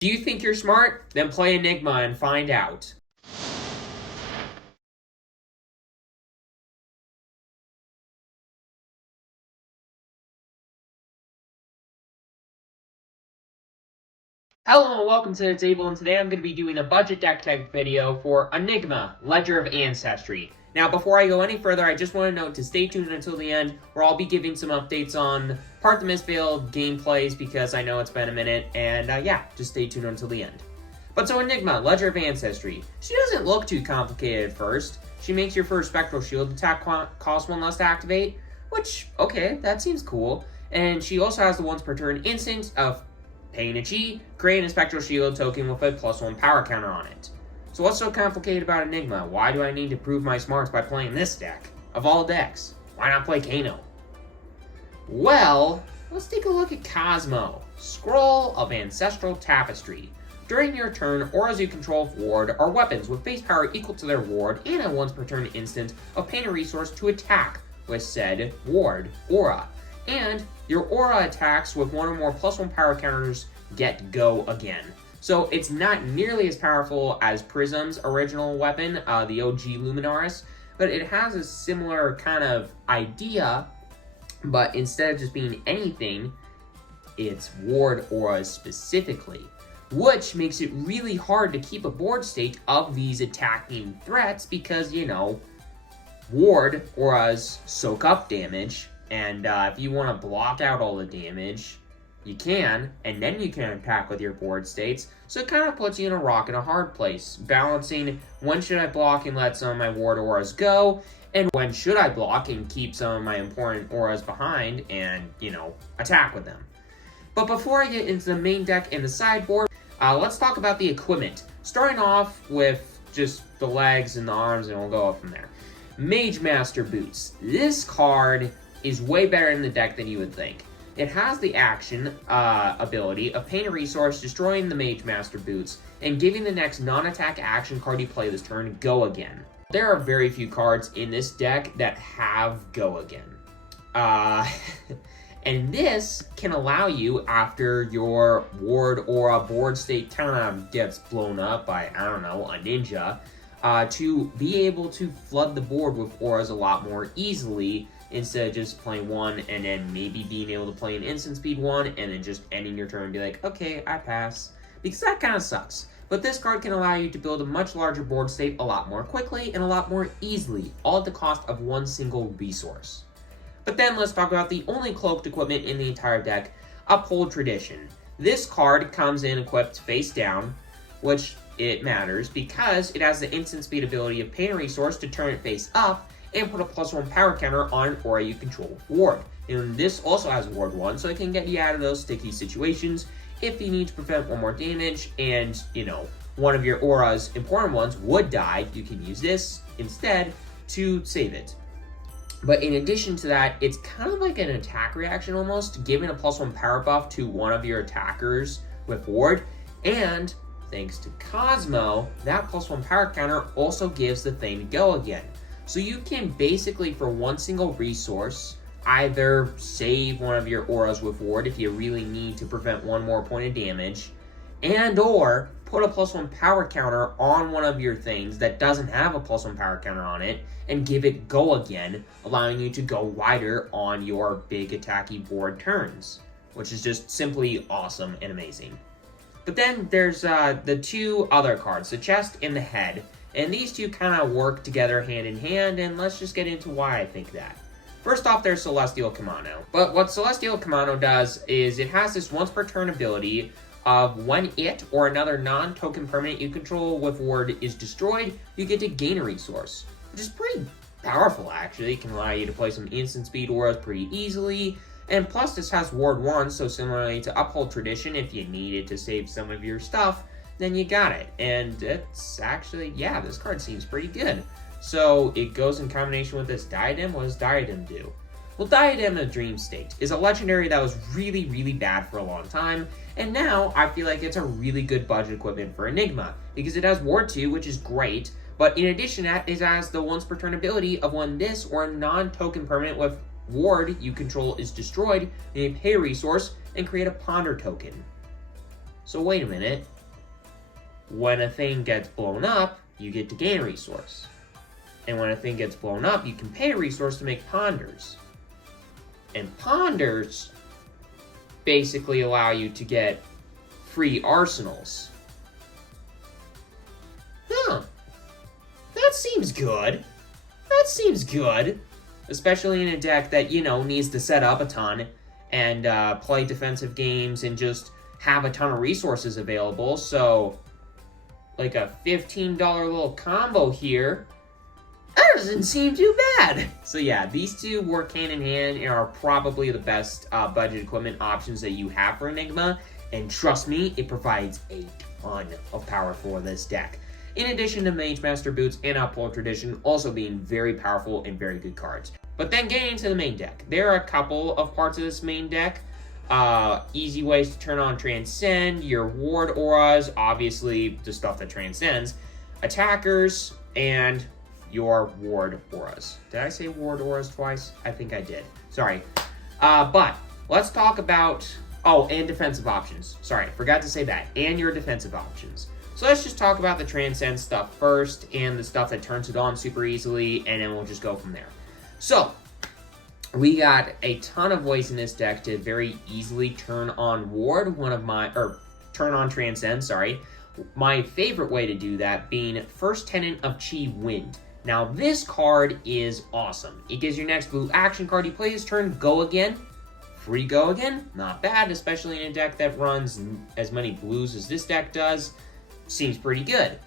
Do you think you're smart? Then play Enigma and find out. Hello and welcome to the table, and today I'm going to be doing a budget deck tech video for Enigma, Ledger of Ancestry. Now, before I go any further, I just want to note to stay tuned until the end, where I'll be giving some updates on Part the Mistveiled gameplays, because I know it's been a minute, and yeah, just stay tuned until the end. But so Enigma, Ledger of Ancestry. She doesn't look too complicated at first. She makes your first Spectral Shield attack cost 1 less to activate, which, okay, that seems cool. And she also has the once per turn instant of paying a G, creating a Spectral Shield token with a +1 power counter on it. So what's so complicated about Enigma? Why do I need to prove my smarts by playing this deck? Of all decks, why not play Kano? Well, let's take a look at Cosmo. Scroll of Ancestral Tapestry. During your turn, auras you control with ward are weapons with base power equal to their ward and a once per turn instant of paying a resource to attack with said ward aura. And your aura attacks with one or more +1 power counters get go again. So it's not nearly as powerful as Prism's original weapon, the OG Luminaris, but it has a similar kind of idea, but instead of just being anything, it's ward auras specifically, which makes it really hard to keep a board state of these attacking threats because, you know, ward auras soak up damage, and if you want to block out all the damage, you can, and then you can attack with your board states, so it kind of puts you in a rock and a hard place, balancing when should I block and let some of my ward auras go, and when should I block and keep some of my important auras behind and, you know, attack with them. But before I get into the main deck and the sideboard, let's talk about the equipment. Starting off with just the legs and the arms, and we'll go up from there. Mage Master Boots. This card is way better in the deck than you would think. It has the action ability of paying a resource, destroying the Mage Master Boots, and giving the next non-attack action card you play this turn go again. There are very few cards in this deck that have go again. And this can allow you, after your ward or a board state kind of gets blown up by, I don't know, a ninja, to be able to flood the board with auras a lot more easily, instead of just playing one and then maybe being able to play an instant speed one and then just ending your turn and be like, okay, I pass. Because that kind of sucks. But this card can allow you to build a much larger board state a lot more quickly and a lot more easily, all at the cost of one single resource. But then let's talk about the only cloaked equipment in the entire deck, Uphold Tradition. This card comes in equipped face down, which it matters because it has the instant speed ability of paying a resource to turn it face up and put a +1 power counter on an aura you control with ward. And this also has ward 1, so it can get you out of those sticky situations if you need to prevent one more damage and, you know, one of your aura's important ones would die. You can use this instead to save it. But in addition to that, it's kind of like an attack reaction almost, giving a +1 power buff to one of your attackers with ward, and thanks to Cosmo, that +1 power counter also gives the thing go again. So you can basically, for one single resource, either save one of your auras with ward if you really need to prevent one more point of damage, and or put a +1 power counter on one of your things that doesn't have a +1 power counter on it, and give it go again, allowing you to go wider on your big attacky board turns, which is just simply awesome and amazing. But then there's the two other cards, the chest and the head. And these two kind of work together hand in hand, and let's just get into why I think that. First off, there's Celestial Kimono. But what Celestial Kimono does is it has this once per turn ability of when it or another non-token permanent you control with ward is destroyed, you get to gain a resource, which is pretty powerful actually. It can allow you to play some instant speed auras pretty easily, and plus this has ward 1, so similarly to Uphold Tradition, if you needed to save some of your stuff, then you got it. And it's actually, yeah, this card seems pretty good. So it goes in combination with this Diadem. What does Diadem do? Well, Diadem of Dream State is a legendary that was really, really bad for a long time, and now I feel like it's a really good budget equipment for Enigma, because it has Ward 2, which is great, but in addition to that, it has the once per turn ability of when this or a non-token permanent with ward you control is destroyed, you pay a resource and create a Ponder token. So wait a minute. When a thing gets blown up, you get to gain a resource. And when a thing gets blown up, you can pay a resource to make ponders. And ponders basically allow you to get free arsenals. Huh. That seems good. That seems good. Especially in a deck that, you know, needs to set up a ton and play defensive games and just have a ton of resources available. So, like a $15 little combo here, that doesn't seem too bad. So yeah, these two work hand in hand and are probably the best budget equipment options that you have for Enigma. And trust me, it provides a ton of power for this deck. In addition to Mage Master Boots and Upload Tradition also being very powerful and very good cards. But then getting into the main deck, there are a couple of parts of this main deck. Easy ways to turn on Transcend, your ward auras, obviously the stuff that transcends, attackers, and your ward auras. Did I say ward auras twice? I think I did. Sorry. But let's talk about, and defensive options. Sorry, forgot to say that. And your defensive options. So let's just talk about the Transcend stuff first and the stuff that turns it on super easily, and then we'll just go from there. So, we got a ton of ways in this deck to very easily turn on Ward, turn on Transcend, sorry. My favorite way to do that being First Tenant of Chi Wind. Now, this card is awesome. It gives your next blue action card you play this turn, Go Again. Free Go Again, not bad, especially in a deck that runs as many blues as this deck does. Seems pretty good.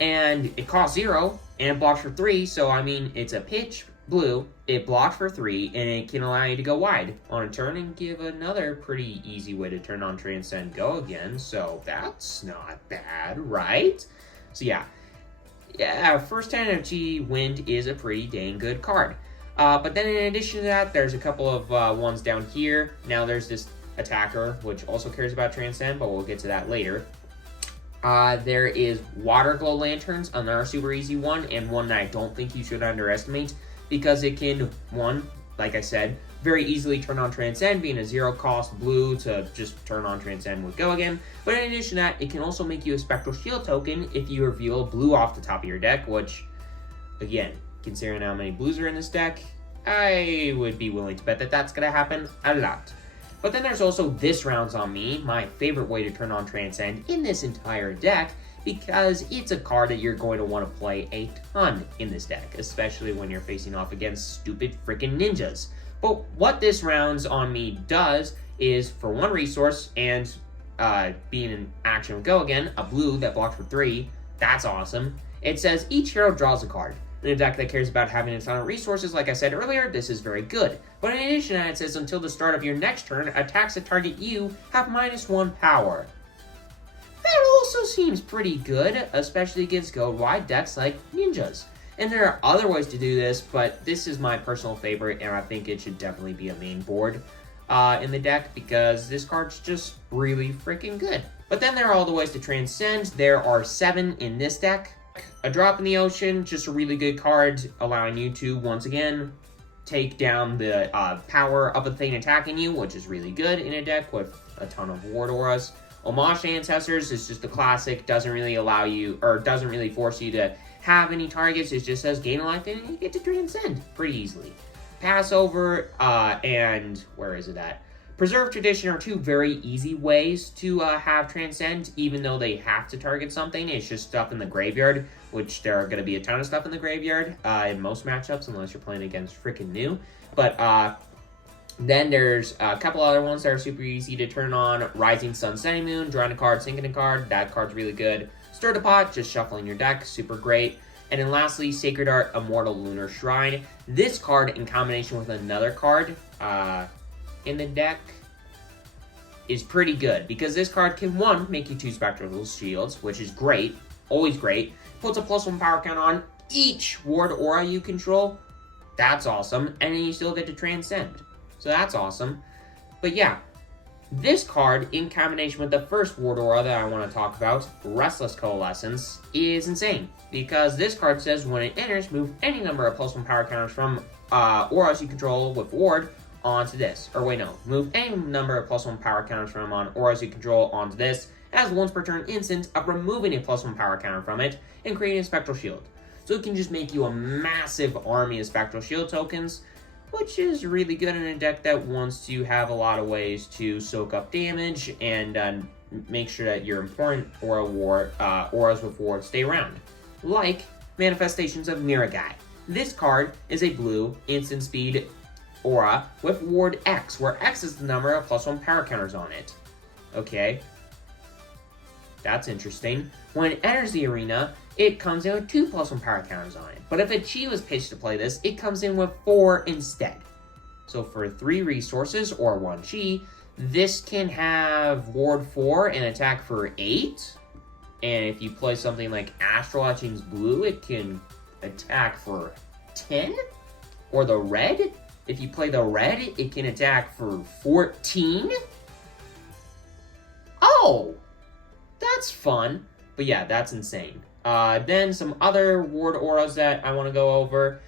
And it costs 0, and it blocks for 3, so I mean, it's a pitch blue, it blocks for 3, and it can allow you to go wide on a turn and give another pretty easy way to turn on Transcend Go Again, so that's not bad, right? So yeah, First Tenant of Chi Wind is a pretty dang good card. But then in addition to that, there's a couple of ones down here. Now there's this attacker, which also cares about Transcend, but we'll get to that later. There is Water Glow Lanterns, another super easy one, and one that I don't think you should underestimate, because it can, one, like I said, very easily turn on Transcend, being a 0-cost blue to just turn on Transcend with Go Again. But in addition to that, it can also make you a Spectral Shield token if you reveal a blue off the top of your deck, which, again, considering how many blues are in this deck, I would be willing to bet that that's going to happen a lot. But then there's also This Round's on Me, my favorite way to turn on Transcend in this entire deck, because it's a card that you're going to want to play a ton in this deck, especially when you're facing off against stupid freaking ninjas. But what This Round's on Me does is, for one resource, and being in action with Go Again, a blue that blocks for 3, that's awesome. It says each hero draws a card. In a deck that cares about having a ton of resources, like I said earlier, this is very good. But in addition to that, it says until the start of your next turn, attacks that target you have -1 power. That also seems pretty good, especially against go-wide decks like ninjas. And there are other ways to do this, but this is my personal favorite, and I think it should definitely be a main board in the deck, because this card's just really freaking good. But then there are all the ways to Transcend. There are 7 in this deck. A Drop in the Ocean, just a really good card, allowing you to, once again, take down the power of a thing attacking you, which is really good in a deck with a ton of ward auras. Homage to Ancestors is just a classic, doesn't really allow you, or doesn't really force you to have any targets, it just says gain a life and you get to Transcend pretty easily. Passover, and where is it at? Preserve Tradition are 2 very easy ways to have Transcend, even though they have to target something. It's just stuff in the graveyard, which there are going to be a ton of stuff in the graveyard in most matchups, unless you're playing against freaking new. But then there's a couple other ones that are super easy to turn on. Rising Sun, Setting Moon, drawing a card, sinking a card. That card's really good. Stir the Pot, just shuffling your deck, super great. And then lastly, Sacred Art, Immortal Lunar Shrine. This card, in combination with another card in the deck, is pretty good, because this card can, 1, make you 2 Spectral Shields, which is great, always great. Puts a +1 power count on each ward aura you control. That's awesome. And then you still get to Transcend. So that's awesome. But yeah, this card, in combination with the first ward aura that I want to talk about, Restless Coalescence, is insane. Because this card says when it enters, move any number of +1 power counters from auras you control with ward onto this. Or wait, no. Move any number of +1 power counters from on auras you control onto this, has once per turn instant of removing a +1 power counter from it and creating a Spectral Shield. So it can just make you a massive army of Spectral Shield tokens, which is really good in a deck that wants to have a lot of ways to soak up damage and make sure that your important auras with ward stay around. Like Manifestations of Miragai. This card is a blue instant speed aura with ward X, where X is the number of +1 power counters on it. Okay. That's interesting. When it enters the arena, it comes in with 2 +1 power counters on it. But if a Chi was pitched to play this, it comes in with 4 instead. So for 3 resources or 1 Chi, this can have ward 4 and attack for 8. And if you play something like Astral Etching's blue, it can attack for 10. Or the red, if you play the red, it can attack for 14. Oh! That's fun. But yeah, that's insane. Then some other ward auras that I want to go over.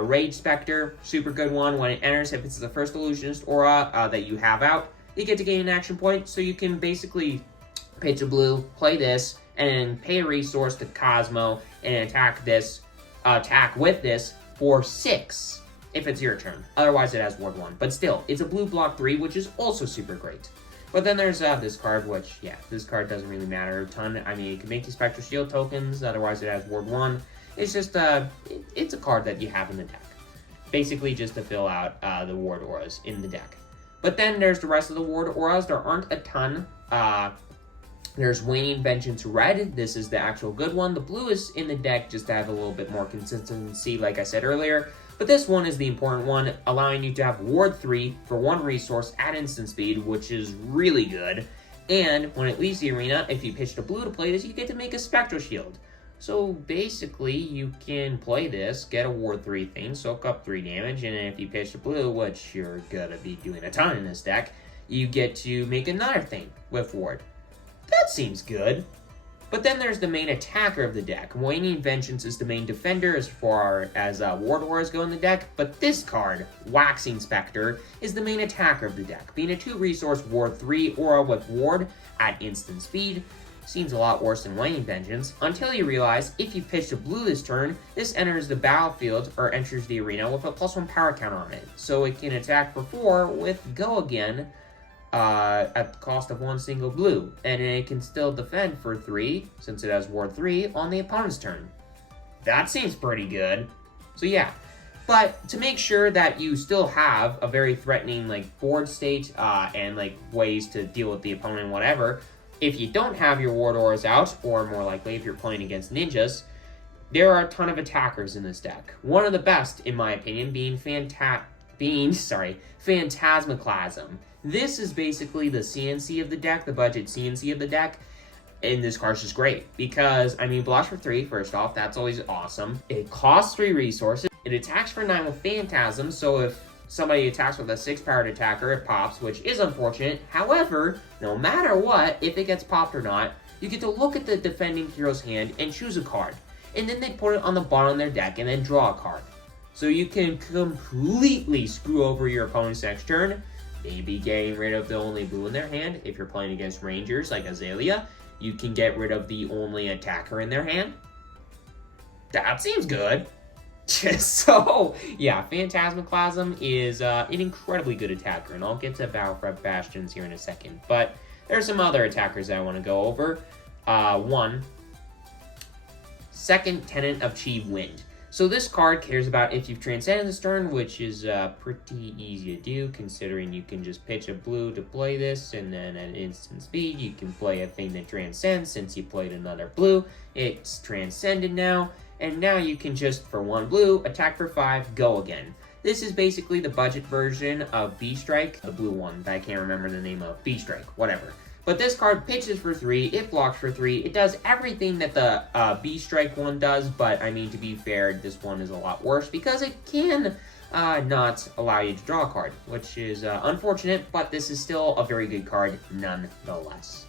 Rage Spectre, super good one. When it enters, if it's the first Illusionist aura that you have out, you get to gain an action point. So you can basically pitch a blue, play this, and then pay a resource to Cosmo and attack with this for 6 if it's your turn. Otherwise, it has ward 1. But still, it's a blue block 3, which is also super great. But then there's this card, which, yeah, this card doesn't really matter a ton. I mean, it can make you Spectral Shield tokens, otherwise it has ward 1. It's just, it's a card that you have in the deck. Basically just to fill out the ward auras in the deck. But then there's the rest of the ward auras. There aren't a ton. There's Waning Vengeance Red. This is the actual good one. The blue is in the deck just to have a little bit more consistency, like I said earlier. But this one is the important one, allowing you to have ward 3 for 1 resource at instant speed, which is really good. And when it leaves the arena, if you pitched a blue to play this, you get to make a Spectral Shield. So basically, you can play this, get a ward 3 thing, soak up 3 damage, and then if you pitch a blue, which you're gonna be doing a ton in this deck, you get to make another thing with ward. That seems good. But then there's the main attacker of the deck. Waning Vengeance is the main defender as far as ward auras go in the deck, but this card, Waxing Spectre, is the main attacker of the deck. Being a 2-resource ward 3 aura with ward at instant speed, seems a lot worse than Waning Vengeance, until you realize if you pitch a blue this turn, this enters the battlefield or enters the arena with a +1 power counter on it. So it can attack for 4 with Go Again, at the cost of 1 single blue, and it can still defend for 3, since it has ward 3, on the opponent's turn. That seems pretty good. So yeah, but to make sure that you still have a very threatening board state, and ways to deal with the opponent and whatever, if you don't have your ward auras out, or more likely if you're playing against ninjas, there are a ton of attackers in this deck. One of the best, in my opinion, being Phantasmaclasm. This is basically the CNC of the deck, the budget CNC of the deck, and this card's just great, because, I mean, blocks for 3, first off, that's always awesome. It costs 3 resources, it attacks for 9 with Phantasm, so if somebody attacks with a 6-powered attacker, it pops, which is unfortunate. However, no matter what, if it gets popped or not, you get to look at the defending hero's hand and choose a card, and then they put it on the bottom of their deck and then draw a card. So you can completely screw over your opponent's next turn, maybe getting rid of the only blue in their hand. If you're playing against Rangers like Azalea, you can get rid of the only attacker in their hand. That seems good. So, yeah, Phantasmaclasm is an incredibly good attacker, and I'll get to Battlefront Bastions here in a second. But there are some other attackers that I want to go over. One, Second Tenant of Chi Wind. So this card cares about if you've transcended this turn, which is pretty easy to do, considering you can just pitch a blue to play this, and then at instant speed, you can play a thing that transcends. Since you played another blue, it's transcended now, and now you can just, for 1 blue, attack for 5, Go Again. This is basically the budget version of B-Strike, the blue one that I can't remember the name of, B-Strike, whatever. But this card pitches for 3, it blocks for 3, it does everything that the B-Strike one does, but I mean, to be fair, this one is a lot worse because it can not allow you to draw a card, which is unfortunate, but this is still a very good card nonetheless.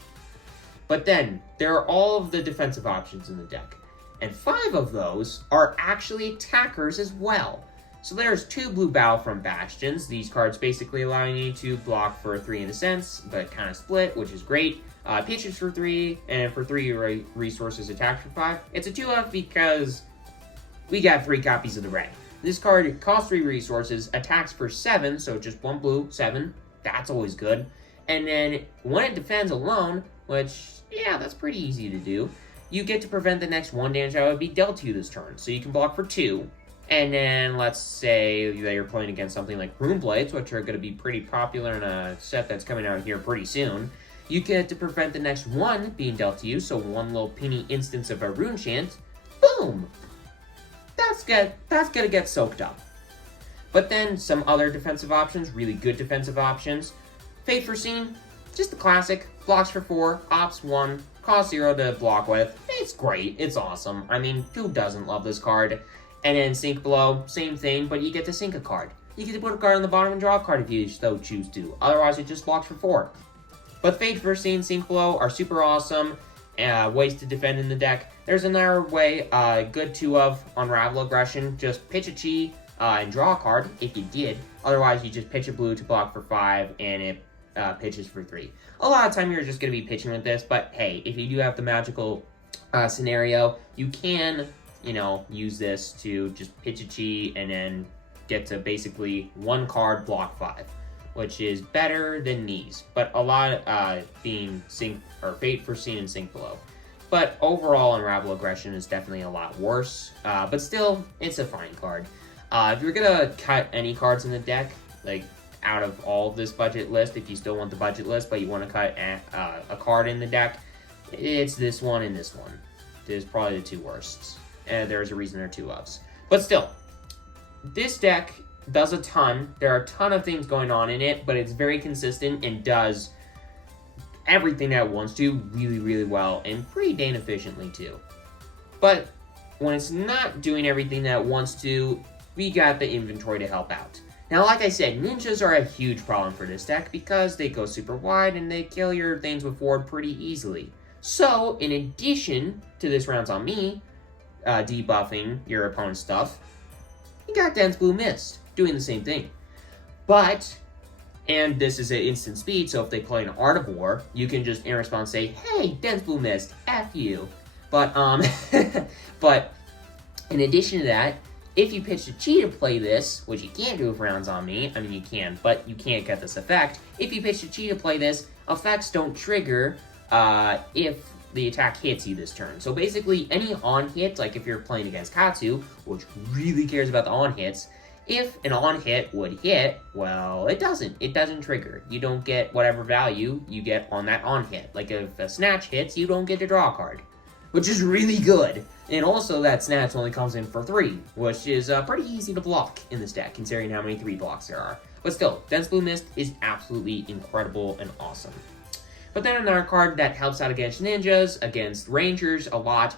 But then, there are all of the defensive options in the deck, and 5 of those are actually attackers as well. So there's 2 blue Battlefront Bastions. These cards basically allowing you to block for 3 in a sense, but kind of split, which is great. Pitches for 3, and for 3 resources, attack for 5. It's a 2-of because we got 3 copies of the red. This card costs 3 resources, attacks for 7, so just 1 blue, 7. That's always good. And then when it defends alone, which, yeah, that's pretty easy to do, you get to prevent the next 1 damage that would be dealt to you this turn. So you can block for 2. And then let's say that you're playing against something like Rune Blades, which are going to be pretty popular in a set that's coming out here pretty soon. You get to prevent the next 1 being dealt to you, so 1 little penny instance of a rune chant. Boom! That's good. That's going to get soaked up. But then some other defensive options, really good defensive options. Fate Foreseen, just the classic. Blocks for 4, ops 1, cost 0 to block with. It's great. It's awesome. I mean, who doesn't love this card? And then Sink Below, same thing, but you get to sink a card. You get to put a card on the bottom and draw a card if you so choose to. Otherwise, it just blocks for 4. But Fate Foreseen, Sink Below are super awesome. Ways to defend in the deck. There's another way, good 2-of Unravel Aggression. Just pitch a chi and draw a card if you did. Otherwise, you just pitch a blue to block for 5 and it pitches for 3. A lot of time you're just going to be pitching with this, but hey, if you do have the magical scenario, you can, you know, use this to just pitch a chi and then get to basically 1 card block 5, which is better than these, but a lot being Sink or Fate Foreseen and Sink Below. But overall, Unravel Aggression is definitely a lot worse, but still, it's a fine card. If you're gonna cut any cards in the deck, like out of all of this budget list, if you still want the budget list, but you want to cut a card in the deck, it's this one and this one. There's probably the 2 worsts. There's a reason they're 2-ofs. But still, this deck does a ton. There are a ton of things going on in it, but it's very consistent and does everything that it wants to really, really well and pretty dang efficiently too. But when it's not doing everything that it wants to, we got the inventory to help out. Now, like I said, ninjas are a huge problem for this deck because they go super wide and they kill your things with ward pretty easily. So, in addition to this rounds on me, debuffing your opponent's stuff, you got Dense Blue Mist doing the same thing. But, and this is at instant speed, so if they play an Art of War, you can just in response say, hey, Dense Blue Mist, F you. But, but, in addition to that, if you pitch a chi to play this, which you can't do with rounds on me, I mean you can, but you can't get this effect. If you pitch a chi to play this, effects don't trigger if the attack hits you this turn. So basically, any on hit, like if you're playing against Katsu, which really cares about the on hits, if an on hit would hit, well, it doesn't. It doesn't trigger. You don't get whatever value you get on that on hit. Like if a snatch hits, you don't get to draw a card, which is really good. And also that snatch only comes in for 3, which is pretty easy to block in this deck, considering how many 3 blocks there are. But still, Dense Blue Mist is absolutely incredible and awesome. But then another card that helps out against ninjas, against rangers a lot,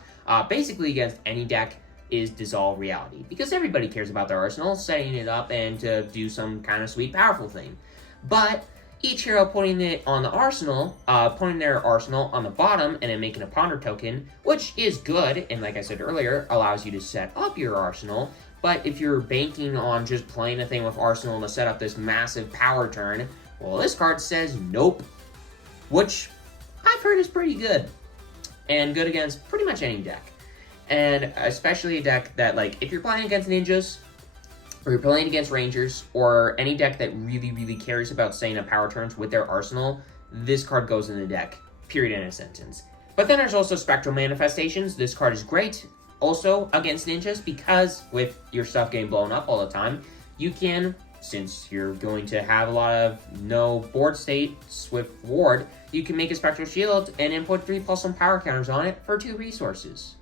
basically against any deck, is Dissolve Reality. Because everybody cares about their arsenal, setting it up and to do some kind of sweet, powerful thing. But each hero putting it on the arsenal, putting their arsenal on the bottom and then making a ponder token, which is good, and like I said earlier, allows you to set up your arsenal. But if you're banking on just playing a thing with arsenal to set up this massive power turn, well, this card says nope. Which I've heard is pretty good. And good against pretty much any deck. And especially a deck that, like, if you're playing against ninjas, or you're playing against rangers, or any deck that really, really cares about setting up power turns with their arsenal, this card goes in the deck. Period, in a sentence. But then there's also Spectral Manifestations. This card is great also against ninjas because with your stuff getting blown up all the time, you can, since you're going to have a lot of no board state with ward, you can make a Spectral Shield and then put 3+1 power counters on it for 2 resources.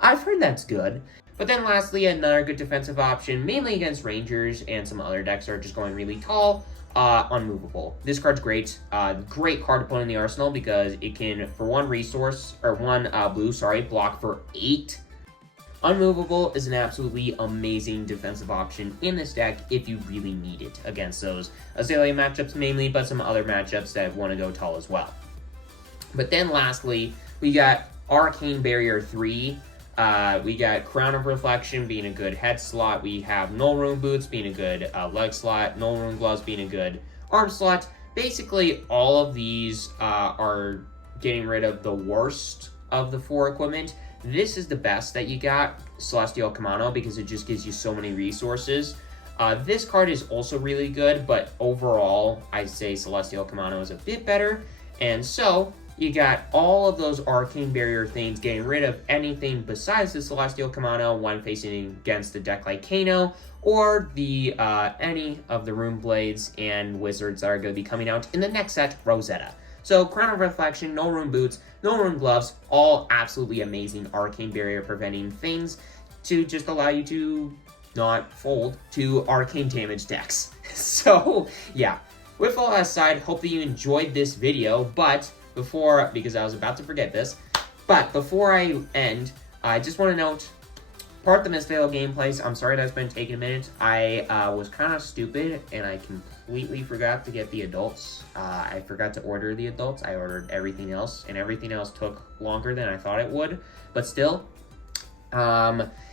I've heard that's good. But then lastly, another good defensive option, mainly against rangers and some other decks that are just going really tall, Unmovable. This card's great. Great card to put in the arsenal because it can, for 1 resource, or 1 blue, block for 8. Unmovable is an absolutely amazing defensive option in this deck if you really need it against those Azalea matchups mainly, but some other matchups that want to go tall as well. But then lastly, we got Arcane Barrier 3. We got Crown of Reflection being a good head slot. We have Null Rune Boots being a good leg slot. Null Rune Gloves being a good arm slot. Basically, all of these are getting rid of the worst of the 4 equipment. This is the best that you got, Celestial Kimono, because it just gives you so many resources. This card is also really good, but overall, I'd say Celestial Kimono is a bit better. And so, you got all of those Arcane Barrier things, getting rid of anything besides the Celestial Kimono when facing against a deck like Kano, or the any of the Rune Blades and Wizards that are going to be coming out in the next set, Rosetta. So, Crown of Reflection, Null Rune Boots, Null Rune Gloves, all absolutely amazing Arcane Barrier preventing things to just allow you to not fold to arcane damage decks. So, yeah. With all that aside, hope that you enjoyed this video, but because I was about to forget this, but before I end, I just want to note, part of the Mistveil gameplays, I'm sorry that's been taking a minute. I was kind of stupid, and I completely forgot to get the adults. I forgot to order the adults. I ordered everything else, and everything else took longer than I thought it would, but still,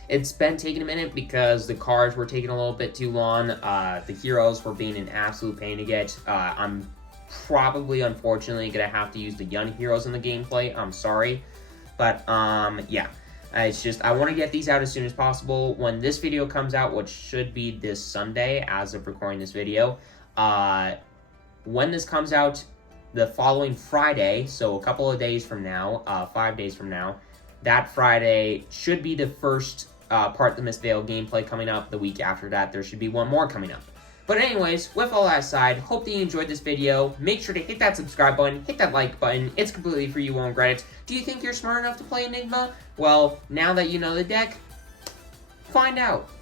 it's been taking a minute because the cards were taking a little bit too long. The heroes were being an absolute pain to get. I'm probably, unfortunately, gonna have to use the young heroes in the gameplay. I'm sorry, but yeah, it's just I want to get these out as soon as possible. When this video comes out, which should be this Sunday as of recording this video, when this comes out the following Friday, so a couple of days from now, 5 days from now, that Friday should be the first part of the Mistveil gameplay coming up. The week after that, there should be one more coming up. But anyways, with all that aside, hope that you enjoyed this video. Make sure to hit that subscribe button, hit that like button. It's completely free, you won't regret it. Do you think you're smart enough to play Enigma? Well, now that you know the deck, find out.